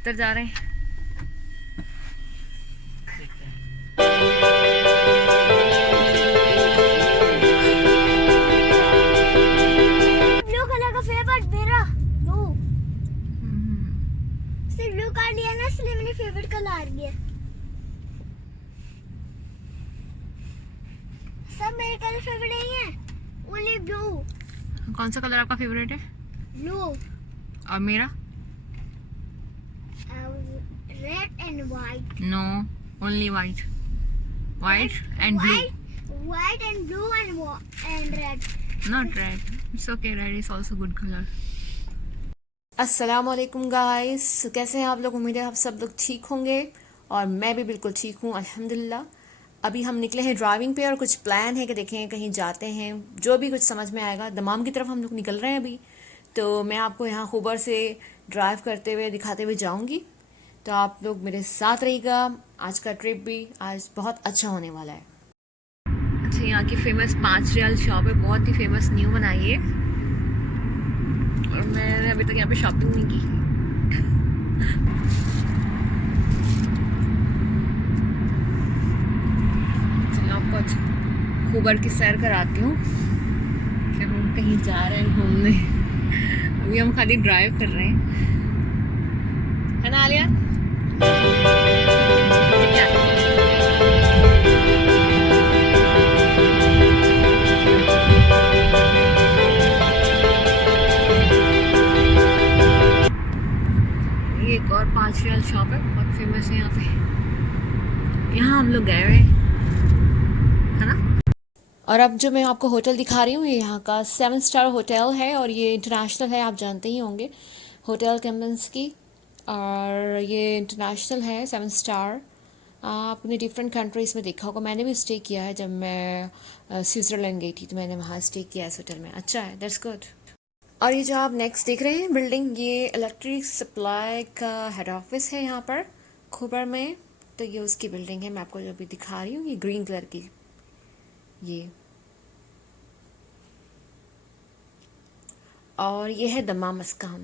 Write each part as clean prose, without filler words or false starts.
उधर जा रहे हैं। ब्लू कलर का फेवरेट मेरा ब्लू। सिर्फ ब्लू कार्ड लिया ना, इसलिए मैंने फेवरेट कलर लिया। सब मेरे कलर फेवरेट नहीं है, ओनली ब्लू। कौन सा कलर आपका फेवरेट है? ब्लू। और मेरा? Red and white. No, only white. White and blue. White and blue and red. Not red, it's okay, red is also good colour. अस्सलाम वालेकुम गाइस, कैसे हैं आप लोग? उम्मीद है आप सब लोग ठीक होंगे और मैं भी बिल्कुल ठीक हूँ अल्हम्दुलिल्लाह। अभी हम निकले हैं ड्राइविंग पे और कुछ प्लान है कि देखें कहीं जाते हैं, जो भी कुछ समझ में आएगा। दमाम की तरफ हम लोग निकल रहे हैं अभी, तो मैं आपको यहाँ खुबर से ड्राइव करते हुए दिखाते हुए जाऊँगी, तो आप लोग मेरे साथ रहिएगा। आज का ट्रिप भी आज बहुत अच्छा होने वाला है। अच्छा, यहाँ की फेमस 5 रियाल शॉप है, बहुत ही फेमस, न्यू बनाई है और मैंने अभी तक यहाँ पे शॉपिंग नहीं की। चलो आपको खुबर की सैर कराती हूँ कि हम कहीं जा रहे हैं घूमने। अभी हम खाली ड्राइव कर रहे हैं, है ना आलिया? एक और 5 रियाल शॉप है, बहुत फेमस है यहाँ पे। यहाँ हम लोग गए हुए है ना। और अब जो मैं आपको होटल दिखा रही हूँ, ये यहाँ का 7 स्टार होटल है और ये इंटरनेशनल है, आप जानते ही होंगे होटल कैम्बन्स्की, और ये इंटरनेशनल है 7 स्टार। आपने डिफरेंट कंट्रीज़ में देखा होगा, मैंने भी स्टे किया है। जब मैं स्विट्ज़रलैंड गई थी तो मैंने वहाँ स्टे किया इस होटल में, अच्छा है, दैट्स गुड। और ये जो आप नेक्स्ट देख रहे हैं बिल्डिंग, ये इलेक्ट्रिक सप्लाई का हेड ऑफिस है यहाँ पर खुबर में, तो ये उसकी बिल्डिंग है। मैं आपको जो अभी दिखा रही हूँ, ये ग्रीन कलर की, ये। और ये है दमाम मस्कान।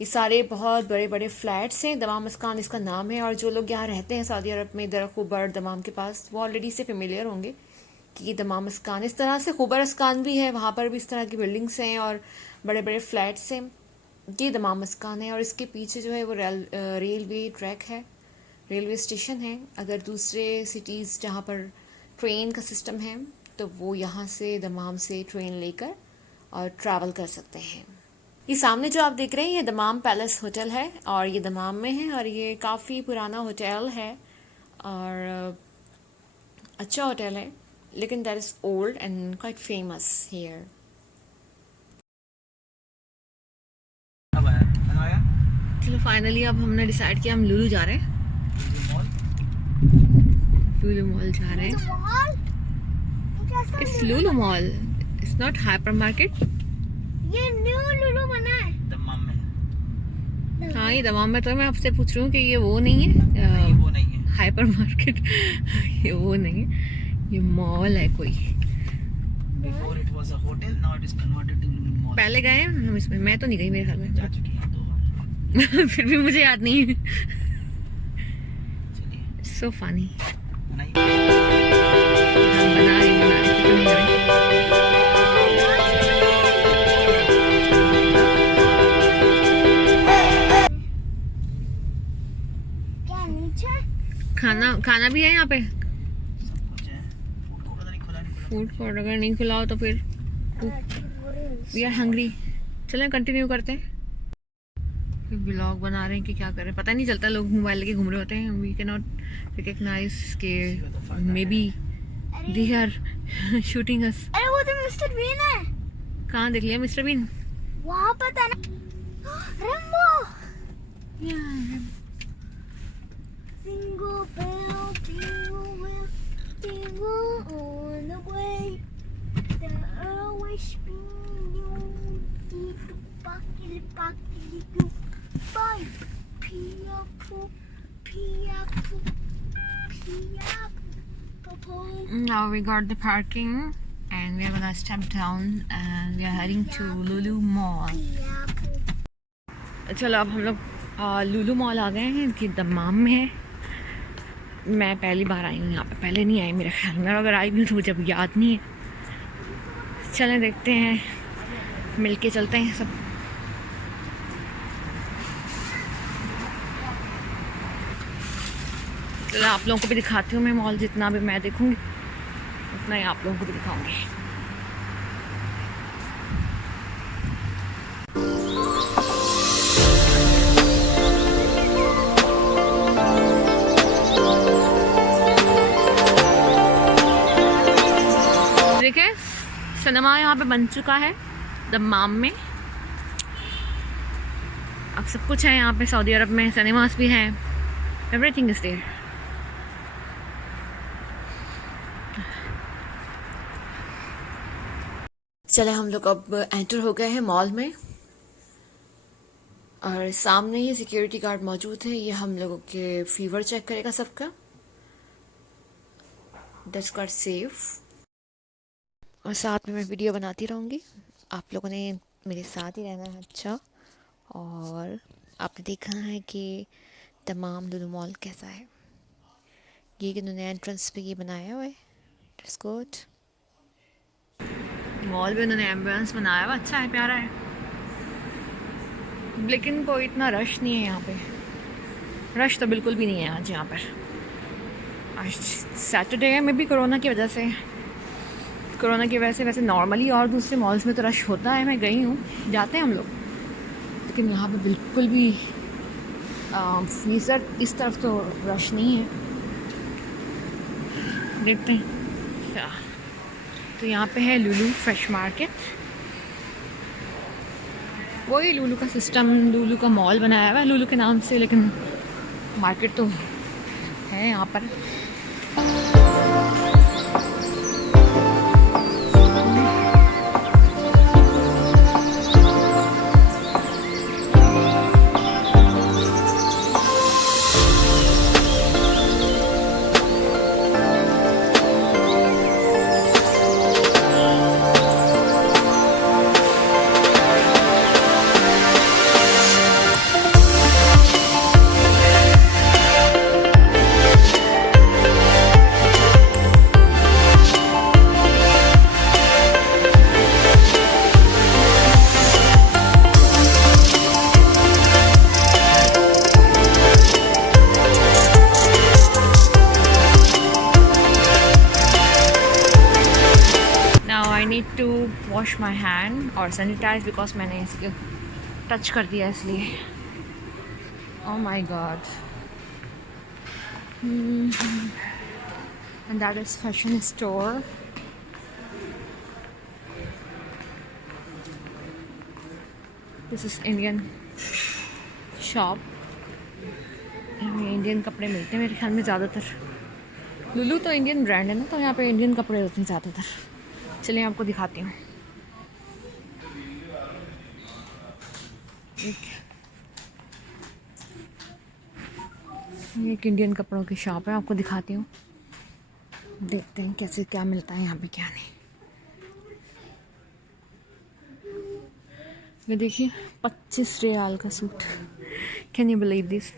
ये सारे बहुत बड़े बड़े फ्लैट्स हैं, दमाम मस्कान इसका नाम है। और जो लोग यहाँ रहते हैं सऊदी अरब में, इधर खुबर दमाम के पास, वो ऑलरेडी से फेमिलियर होंगे कि ये दमाम मस्कान। इस तरह से खुबर अस्कान भी है, वहाँ पर भी इस तरह की बिल्डिंग्स हैं और बड़े बड़े फ्लैट्स हैं। ये दमाम मस्कान है और इसके पीछे जो है वो रेलवे ट्रैक है, रेलवे स्टेशन है। अगर दूसरे सिटीज़ जहाँ पर ट्रेन का सिस्टम है तो वो यहाँ से दमाम से ट्रेन लेकर और ट्रैवल कर सकते हैं। ये सामने जो आप देख रहे हैं ये दमाम पैलेस होटल है और ये दमाम में है और ये काफ़ी पुराना होटल है और अच्छा होटल है, लेकिन that is old and quite famous here. चलो फाइनली अब हमने डिसाइड किया हम लुलू जा रहे हैं, लुलू मॉल जा रहे हैं। It's Lulu mall, it's not hyper market. ये न्यू लुलू बना है दमाम में। हाँ, ये दमाम में, तो मैं आपसे पूछ रही हूँ कि ये वो नहीं है, वो नहीं है हाइपर मार्केट। ये वो नहीं है, ये मॉल है कोई। Before it was a hotel, now it is converted to mall. पहले गए हैं हम इसमें, मैं तो नहीं गई मेरे ख्याल में। जा चुकी हैं 2 बार। फिर भी मुझे याद नहीं है। चलिए सो फनी। बनाइए। बना रही क्या नीचे? खाना भी है यहाँ पे। सब कुछ है। फूड कोर्ट पता नहीं खुला नहीं खुला। फूड कोर्ट अगर नहीं खुला हो तो फिर वी आर हंग्री। चलें कंटिन्यू करते हैं। ब्लॉग बना रहे हैं कि क्या कर रहे हैं पता नहीं चलता, लोग मोबाइल लेके घूम रहे होते हैं। वी कैन नॉट रिकॉग्नाइज के maybe they are shooting us. अरे वो तो मिस्टर बीन है। कहाँ देख लिया मिस्टर बीन? वहाँ पता ना, रंबो। Jingle bell, jingle bell, jingle on the way. The always been you, keep buckle, buckle, bye. Pia poo, pia poo, pia poo. Now we got the parking and we are gonna step down and we are heading to Lulu Mall. Pia poo. चलो अब हम लोग लुलु mall आ गए हैं कि दमाम में है। मैं पहली बार आई हूँ यहाँ पे, पहले नहीं आई मेरे ख्याल में, और अगर आई भी तो मुझे अब याद नहीं है। चलें देखते हैं, मिलके चलते हैं सब। चलो आप लोगों को भी दिखाती हूँ मैं मॉल, जितना भी मैं देखूँगी उतना ही आप लोगों को भी दिखाऊँगी। देखिए सिनेमा यहाँ पे बन चुका है दमाम में। अब सब कुछ है यहाँ पे सऊदी अरब में, सिनेमास भी हैं, एवरीथिंग इज देयर। चले हम लोग अब एंटर हो गए हैं मॉल में, और सामने ही सिक्योरिटी गार्ड मौजूद है। ये हम लोगों के फीवर चेक करेगा सबका, दैट्स गॉट सेफ। और साथ में मैं वीडियो बनाती रहूँगी, आप लोगों ने मेरे साथ ही रहना है। अच्छा, और आपने देखा है कि दमाम लुलु मॉल कैसा है। ये कि उन्होंने एंट्रेंस पे ये बनाया हुआ है, दैट्स गुड। मॉल भी उन्होंने एम्बुलेंस बनाया हुआ, अच्छा है, प्यारा है, लेकिन कोई इतना रश नहीं है यहाँ पे। रश तो बिल्कुल भी नहीं है आज यहाँ पर। आज सैटरडे है, मे बी कोरोना की वजह से, वैसे नॉर्मली और दूसरे मॉल्स में तो रश होता है, मैं गई हूँ, जाते हैं हम लोग, लेकिन यहाँ पे बिल्कुल भी इस तरफ तो रश नहीं है। देखते हैं क्या। तो यहाँ पे है लुलु फ्रेश मार्केट, वही लुलु का सिस्टम, लुलु का मॉल बनाया हुआ है लुलु के नाम से, लेकिन मार्केट तो है यहाँ पर। I need to wash my hand और सैनिटाइज, बिकॉज मैंने इसको टच कर दिया इसलिए। Oh my god, and that is fashion store. This is Indian shop. यहाँ इंडियन कपड़े मिलते हैं मेरे ख्याल में ज़्यादातर। लुलु तो इंडियन ब्रांड है ना, तो यहाँ पे इंडियन कपड़े होते हैं ज़्यादातर। चलिए आपको दिखाती हूँ। एक इंडियन कपड़ों की शॉप है, आपको दिखाती हूँ, देखते हैं कैसे क्या मिलता है यहाँ पे क्या नहीं। ये देखिए 25 रियाल का suit, can you believe this.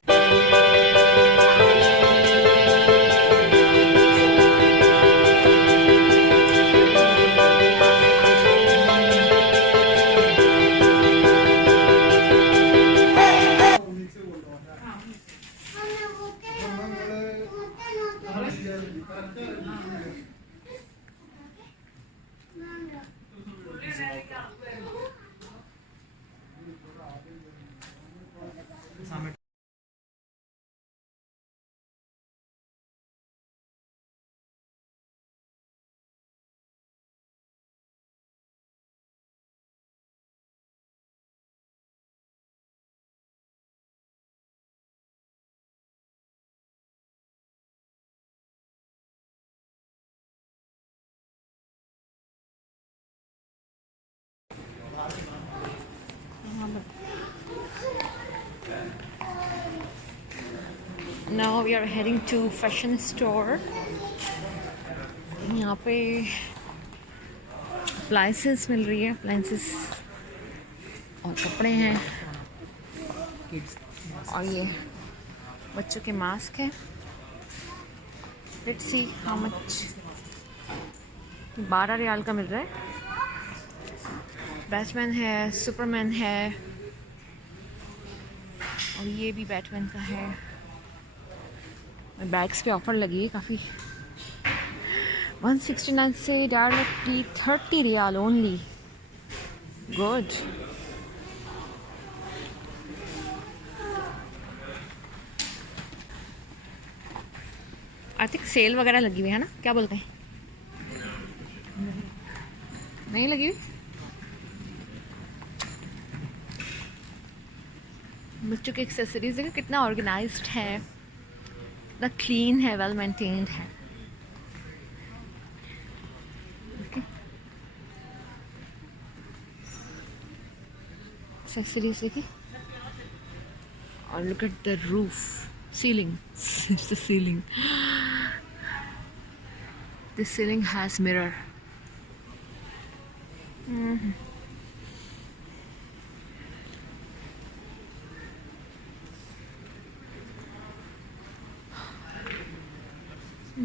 Now we are heading to fashion store. यहाँ पे अप्लाइंसेस मिल रही है, अप्लाइंसेस और कपड़े हैं। kids. और ये बच्चों के मास्क हैं. Let's see how much. 12 riyal का मिल रहा है. बैटमैन है, सुपरमैन है, और ये भी बैटमैन का है. बैग्स पे ऑफर लगी है काफ़ी. 169 से directly 30 riyal only. Good. I think sale वगैरह लगी हुई है ना, क्या बोलते हैं? नहीं लगी हुई. बच्चों के एक्सेसरीज देखो कितना ऑर्गेनाइज्ड है, कितना क्लीन है, वेल मेंटेन्ड है. एक्सेसरीज देखिए. और look at the roof, ceiling. It's the ceiling. This ceiling has mirror.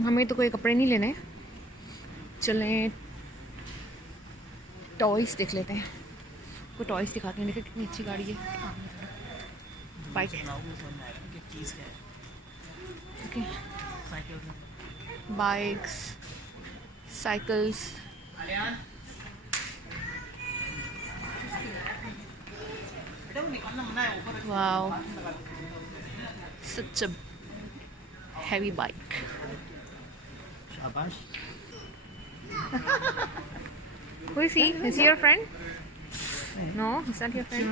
हमें तो कोई कपड़े नहीं लेने. चलें टॉयज देख लेते हैं. कोई टॉयज दिखाते हैं. देखो कितनी अच्छी गाड़ी है. बाइक. चीज़ है. Okay. Cycle. Bikes, cycles. Wow, such a heavy bike. शाबाश. Who is he? Is he your friend? No, he's not your friend.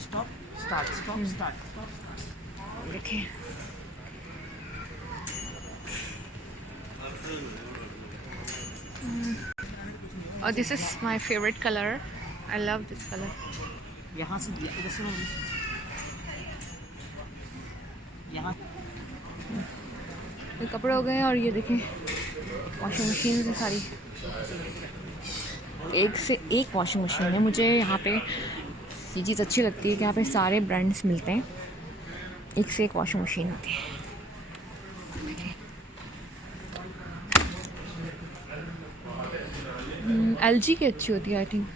Stop. Start. Stop. Start. देखिए. और this is my favourite colour. I love this colour. यहाँ से इधर सुनो. यहाँ ये कपड़े हो गए. और ये देखें वॉशिंग मशीन है सारी. एक से एक वॉशिंग मशीन है. मुझे यहाँ पे ये चीज़ अच्छी लगती है कि यहाँ पे सारे ब्रांड्स मिलते हैं. एक से एक वॉशिंग मशीन होती है. LG की अच्छी होती है आई थिंक.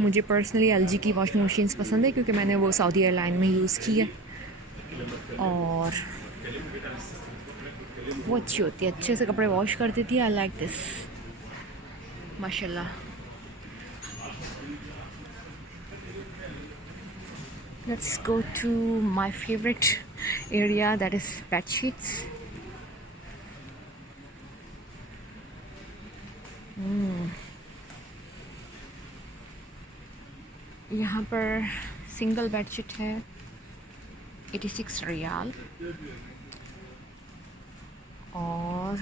मुझे पर्सनली LG की वॉशिंग मशीन्स पसंद है क्योंकि मैंने वो सऊदी एयरलाइन में यूज़ की है और वो अच्छी होती है. अच्छे से कपड़े वॉश कर देती है. आई लाइक दिस माशाल्लाह. Let's go to my favourite area that is bed sheets. यहाँ पर सिंगल बेडशीट है 86 रियाल. और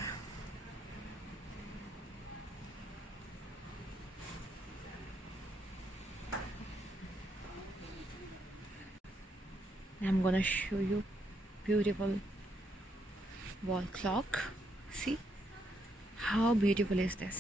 I'm gonna show you beautiful wall clock. See how beautiful is this.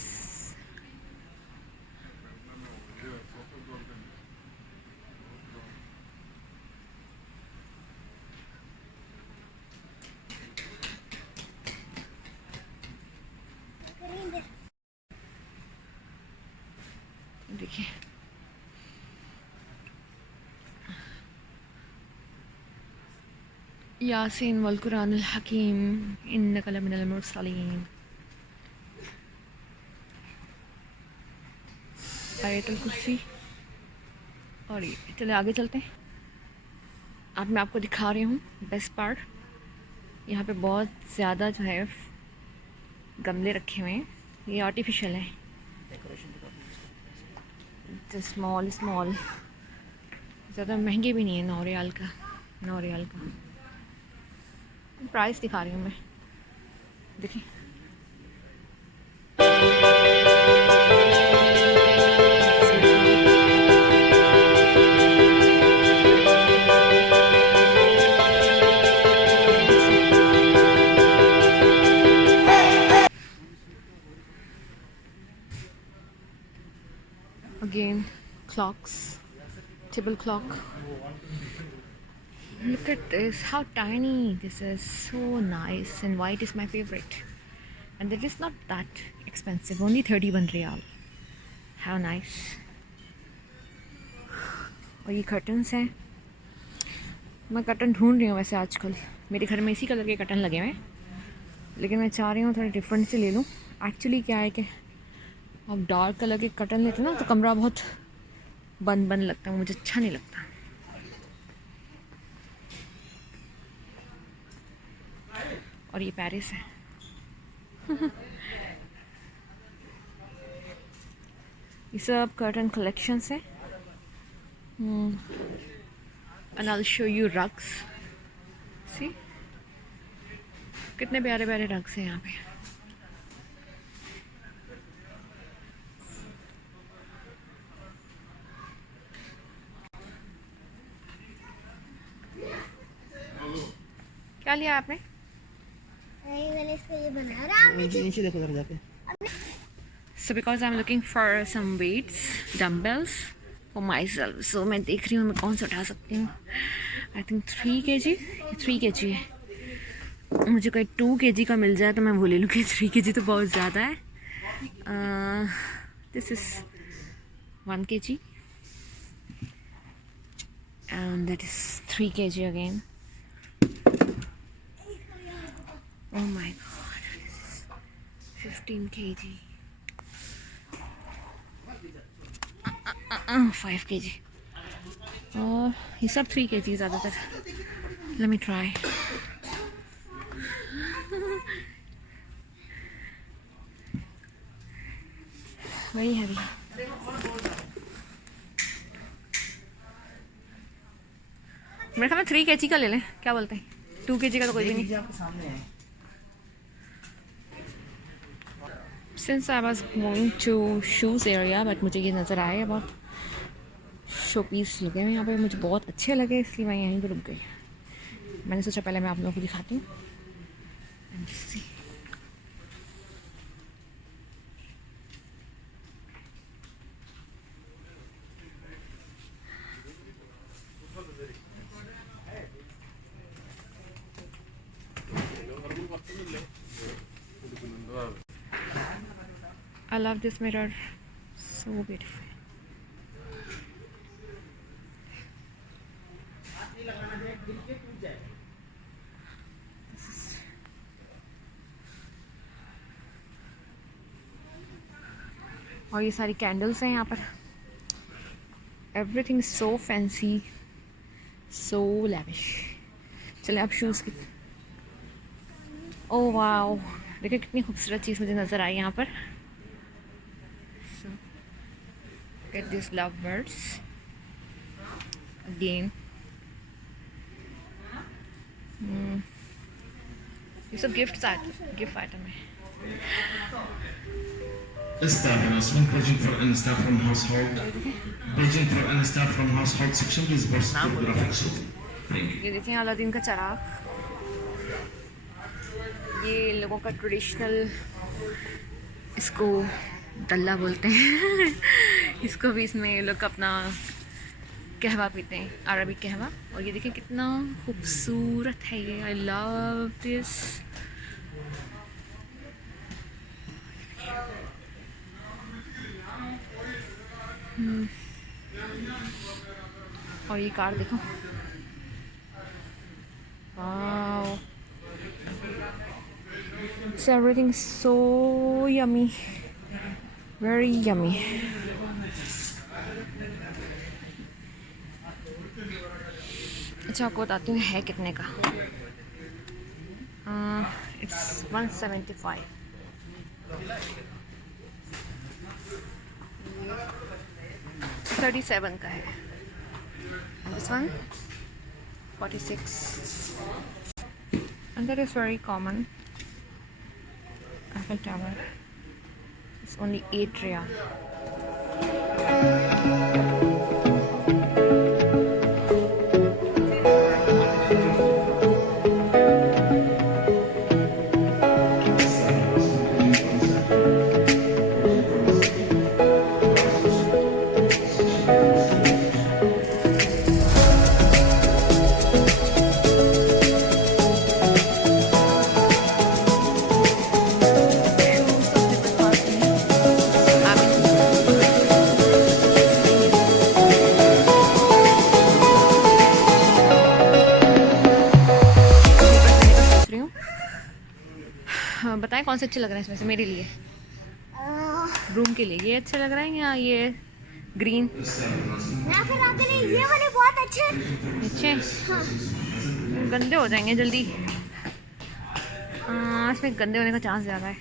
देखिए यासीन वल कुरान अल हकीम इन्नका लमिनल मुरसलीन. आयतुल कुर्सी. और ये चले आगे चलते हैं. अब मैं आपको दिखा रही हूँ बेस्ट पार्ट. यहाँ पे बहुत ज़्यादा जो है गमले रखे हुए हैं. ये आर्टिफिशियल है. Small small. ज़्यादा महंगे भी नहीं है. 9 रियाल का. 9 रियाल का प्राइस दिखा रही हूँ मैं. देखिए clocks, table clock. Look at this, how tiny this is. So nice, and white is my favorite, and it is not that expensive, only 31 riyal. How nice. और ये कर्टन्स हैं. मैं कर्टन ढूंढ रही हूँ वैसे आजकल. मेरे घर में इसी कलर के कर्टन लगे हुए हैं, लेकिन मैं चाह रही हूँ थोड़ा डिफरेंट से ले लूँ. एक्चुअली क्या है कि आप डार्क कलर के कर्टन लेते ना तो कमरा बहुत बंद बंद लगता है, मुझे अच्छा नहीं लगता. और ये पेरिस है. ये सब कर्टन कलेक्शंस है. And I'll show you rugs. See? कितने प्यारे प्यारे rugs हैं यहाँ पे. क्या लिया आपने? नहीं, मैंने इसको ये बना रहा हूँ. नीचे देखो जरा जाके. So because I'm looking for some weights, dumbbells for myself. So मैं देख रही हूँ मैं कौन सा उठा सकती हूँ. I think 3 kg. 3 kg है. मुझे कोई 2 kg का मिल जाए तो मैं वो ले लूँगी. 3 kg तो बहुत ज़्यादा है. This is 1 kg. And that is 3 kg again. Oh my god, this is 15 kg. 5 kg. और ये सब 3 kg ज़्यादातर. Let me try. Very heavy. मेरे ख्याल में 3 kg का ले लें, क्या बोलते हैं? 2 kg का तो कोई भी नहीं. आपके सामने है. Since I was moving to shoes area, but मुझे ये नज़र आए बहुत शो पीस लगे हुए यहाँ पे, मुझे बहुत अच्छे लगे, इसलिए मैं यहीं पर रुक गई. मैंने सोचा पहले मैं आप लोगों को दिखाती हूँ. I love this mirror, so beautiful. और ये सारी कैंडल्स हैं यहाँ पर. एवरीथिंग सो फैंसी, सो लैविश. चले अब शूज़ की. ओह वाओ, देखिए कितनी खूबसूरत चीज़ मुझे नज़र आई यहाँ पर. Get these lovebirds again. ये सब गिफ्ट आइटम है. Staff paging for any staff from household. Paging for any staff from household section, please post graphics. ये देखिए अलादीन का चराग. ये लोगों का ट्रेडिशनल, इसको दल्ला बोलते हैं. इसको भी इसमें लोग अपना कहवा पीते हैं, अरबी कहवा. और ये देखिए कितना खूबसूरत है ये. I love this. और ये कार देखो. Wow, it's everything so yummy, very yummy. अच्छा आपको बताती हूँ है कितने का. इट्स 175. 37 का है. This one 46. And that is very common. Eiffel Tower. It's only 8 riyal. बताएं कौन से अच्छे लग रहे हैं इसमें से मेरे लिए, आ, रूम के लिए? ये अच्छा लग रहा है या ये ग्रीन? मैं फिर आपके लिए ये वाले बहुत अच्छे हैं। अच्छे? हाँ गंदे हो जाएंगे जल्दी। इसमें गंदे होने का चांस ज़्यादा है।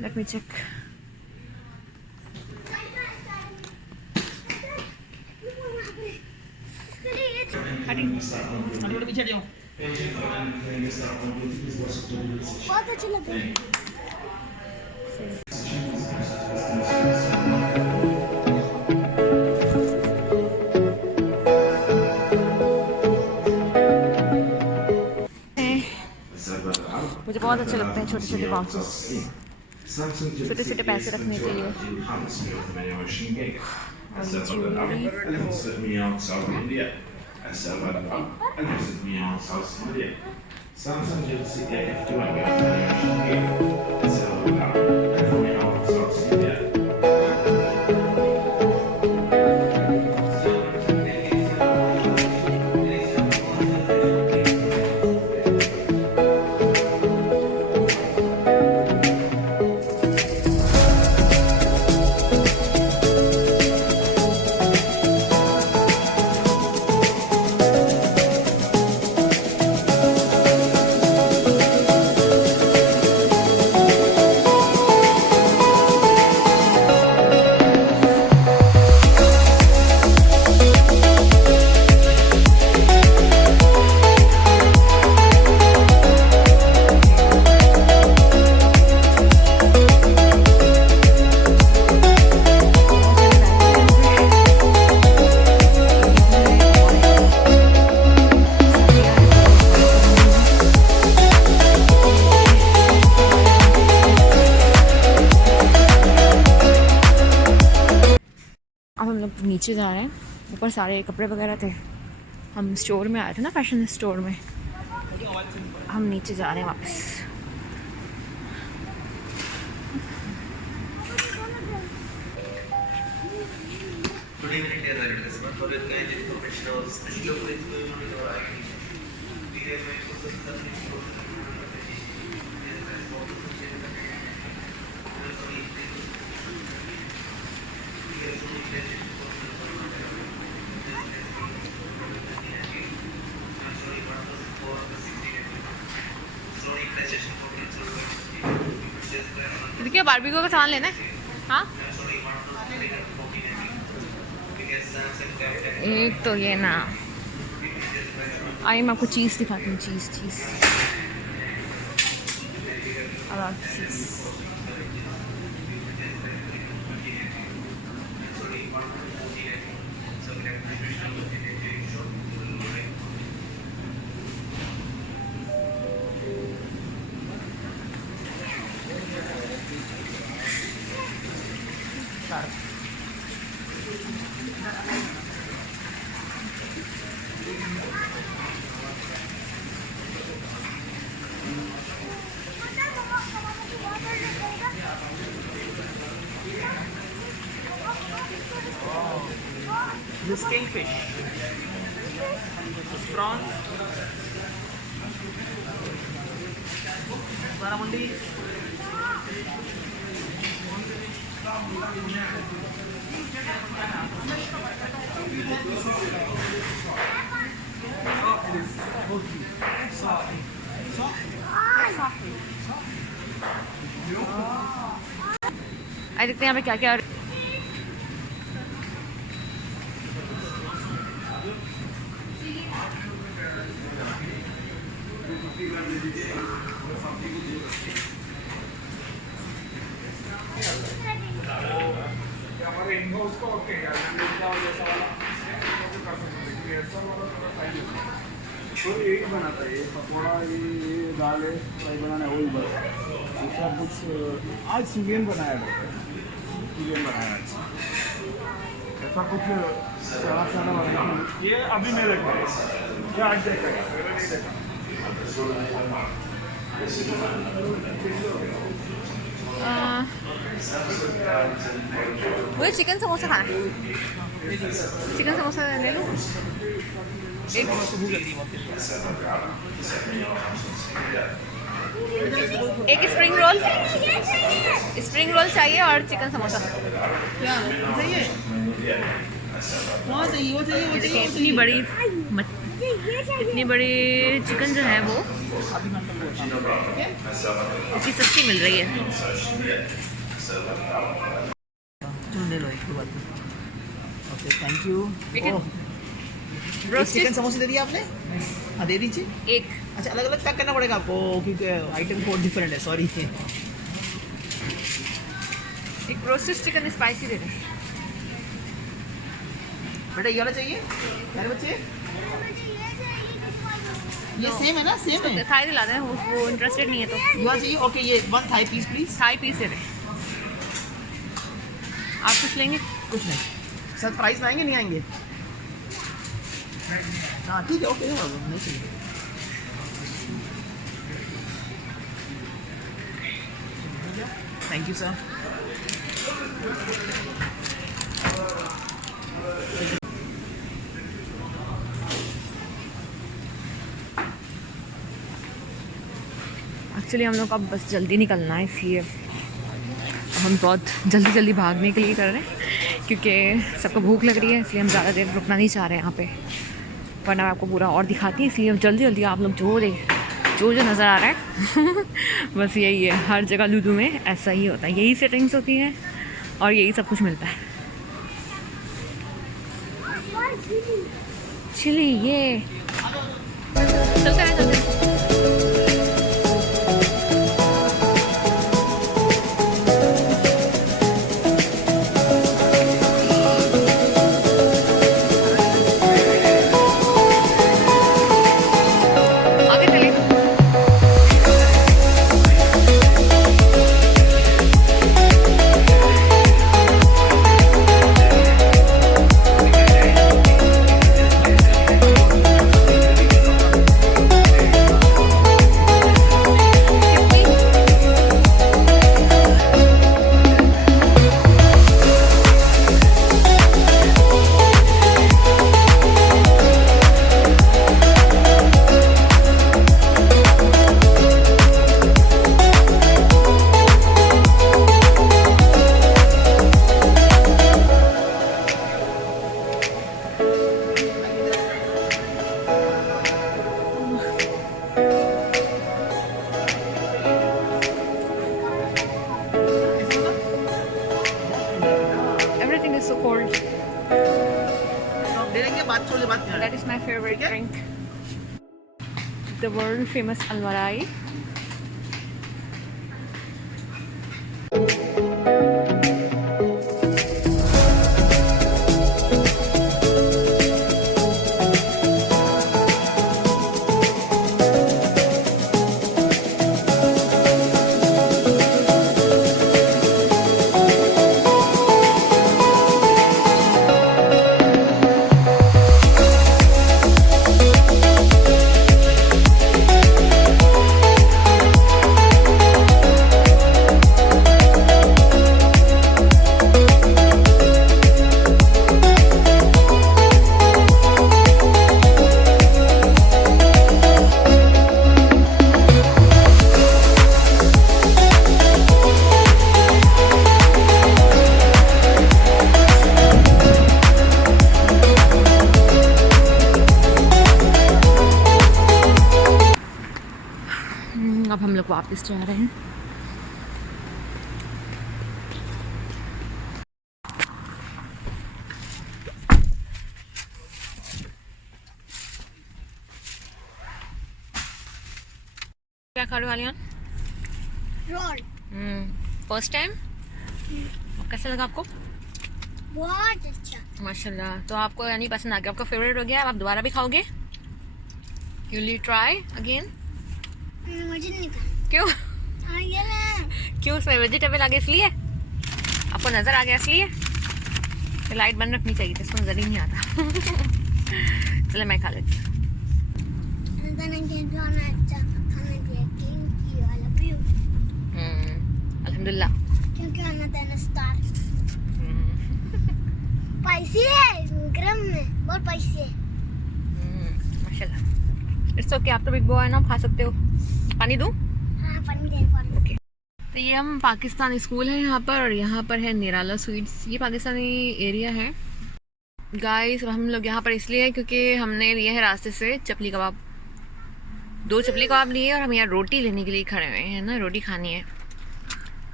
Let me check. थोड़ा पीछे जाओ। बहुत अच्छे लग रहे हैं। मुझे बहुत अच्छे लगते हैं छोटे छोटे पाउचेस, छोटे छोटे पैसे रखने के लिए। Samsung Galaxy A51 अब हम लोग नीचे जा रहे हैं। ऊपर सारे कपड़े वगैरह थे, हम स्टोर में आए थे ना, फैशन स्टोर में। हम नीचे जा रहे हैं वापस। Today we need a customer for the kind of professional special operations. देखिए बारबीक्यू का सामान लेना है। हाँ, एक तो ये ना, आई मैं आपको चीज़ दिखाती हूँ। चीज़ चीज़ चीज़ This kingfish, this prawns, baramundi. आइए देखते हैं यहाँ पे क्या क्या। हमारे इन-हाउस का ओके है, अमेरिका और जैसा वाला तो कर सकते हैं, ऐसा वाला थोड़ा टाइम लगता है। तो यही बनाता है, ये पकौड़ा, ये दाल है, फ्राई बनाना है, वही बस। दूसरा कुछ आज चिकन बनाया है, चिकन बनाया है। ऐसा कुछ सारा वाला ये अभी नहीं देखा है, ये आज देखा है, पहले नहीं देखा। मुझे चिकन समोसा खाना है। चिकन समोसा ले लो एक। एक स्प्रिंग रोल चाहिए और चिकन समोसा। देखिए इतनी बड़ी इतनी बड़ी चिकन जो है वो इतनी सस्ती मिल रही है। ले लो एक बात। Okay thank you. Roasted chicken समोसे दे दिए आपने? हाँ दे दीजिए। एक अच्छा अलग अलग पैक करना पड़ेगा आपको क्योंकि आइटम कोड डिफरेंट है, सॉरी। एक रोस्टेड चिकन स्पाइसी दे दे। बेटा ये वाला चाहिए मेरे बच्चे? ये सेम है ना, सेम है। थाई दिला दें, वो इंटरेस्टेड नहीं है तो। ये वाला चाहिए? ओके ये 1 thigh piece please. Thigh piece दे दें। आप कुछ लेंगे? कुछ नहीं सर, प्राइस में आएंगे नहीं आएंगे? हाँ ठीक है ओके, नहीं चाहिए। Thank you sir. एक्चुअली हम लोग का बस जल्दी निकलना है, इसलिए हम बहुत जल्दी भागने के लिए कर रहे हैं क्योंकि सबको भूख लग रही है, इसलिए हम ज़्यादा देर रुकना नहीं चाह रहे हैं यहाँ पे, वरना मैं आपको पूरा और दिखाती है। इसलिए जल्दी आप लोग जो नज़र आ रहा है बस यही है। हर जगह लुलु में ऐसा ही होता है, यही सेटिंग्स होती हैं और यही सब कुछ मिलता है। चिली ये चलते हैं। That is my favorite drink. The world famous Almarai. अब हम लोग वापस जा रहे हैं। क्या खा रहे हो आलियान? रोल। First time? कैसा लगा आपको? बहुत अच्छा। माशाल्लाह। तो आपको यानी पसंद आ गया, आपका फेवरेट हो गया, आप दोबारा भी खाओगे? You will try again? मुझे नहीं खाना। क्यों? ये ना। क्यों, उसमें वेजिटेबल आ गया इसलिए? आपको नज़र आ गया इसलिए? तो लाइट बंद रखनी चाहिए थी, इसको नज़र ही नहीं आता। चले मैं खा लेती हूँ। अल्हम्दुलिल्लाह। क्योंकि स्पाइसी है, गरम है, बहुत स्पाइसी है। माशाल्लाह। इट्स ओके, आप तो बिग बॉय है ना, खा सकते हो। पानी दूँ? हाँ, पानी दे, पानी। ओके। तो ये हम पाकिस्तानी स्कूल है यहाँ पर, और यहाँ पर है निराला स्वीट्स। ये पाकिस्तानी एरिया है गाइस। हम लोग यहाँ पर इसलिए है क्योंकि हमने लिए है रास्ते से चपली कबाब। 2 चपली कबाब लिए और हम यहाँ रोटी लेने के लिए खड़े हुए हैं ना, रोटी खानी है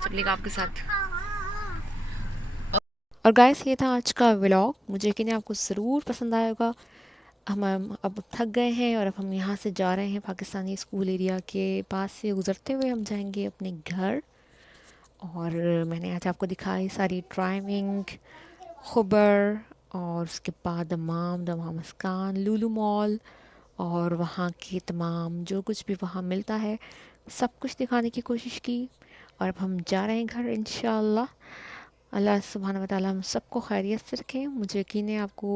चपली कबाब के साथ। और गाइस ये था आज का व्लॉग। मुझे यकीन है आपको ज़रूर पसंद आएगा। हम अब थक गए हैं और अब हम यहाँ से जा रहे हैं पाकिस्तानी स्कूल एरिया के पास से गुज़रते हुए हम जाएंगे अपने घर। और मैंने आज आपको दिखाई सारी ड्राइविंग, खुबर, और उसके बाद दमाम मस्कान, लुलु मॉल और वहाँ के तमाम जो कुछ भी वहाँ मिलता है सब कुछ दिखाने की कोशिश की। और अब हम जा रहे हैं घर इंशाअल्लाह। अल्लाह सुब्हानहू व तआला हम सबको खैरियत से रखें। मुझे यकीन है आपको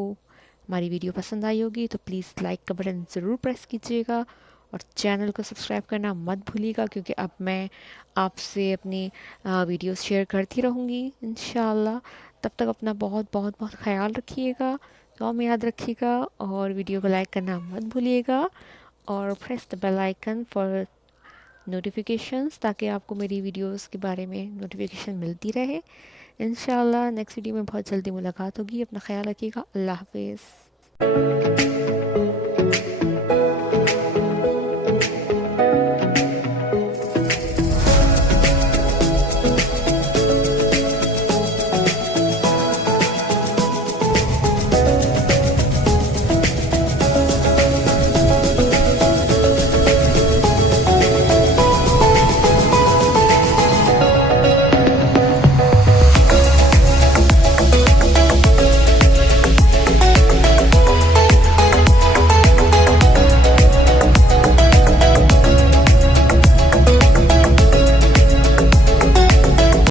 हमारी वीडियो पसंद आई होगी, तो प्लीज़ लाइक का बटन ज़रूर प्रेस कीजिएगा और चैनल को सब्सक्राइब करना मत भूलिएगा, क्योंकि अब मैं आपसे अपनी वीडियोस शेयर करती रहूँगी इंशाअल्लाह। तब तक अपना बहुत बहुत बहुत ख्याल रखिएगा, दुआ में याद रखिएगा, और वीडियो को लाइक करना मत भूलिएगा और press the bell icon for notifications, ताकि आपको मेरी वीडियोस के बारे में नोटिफिकेशन मिलती रहे। इंशाअल्लाह नेक्स्ट वीडियो में बहुत जल्दी मुलाकात होगी। अपना ख्याल रखिएगा। अल्लाह हाफिज़।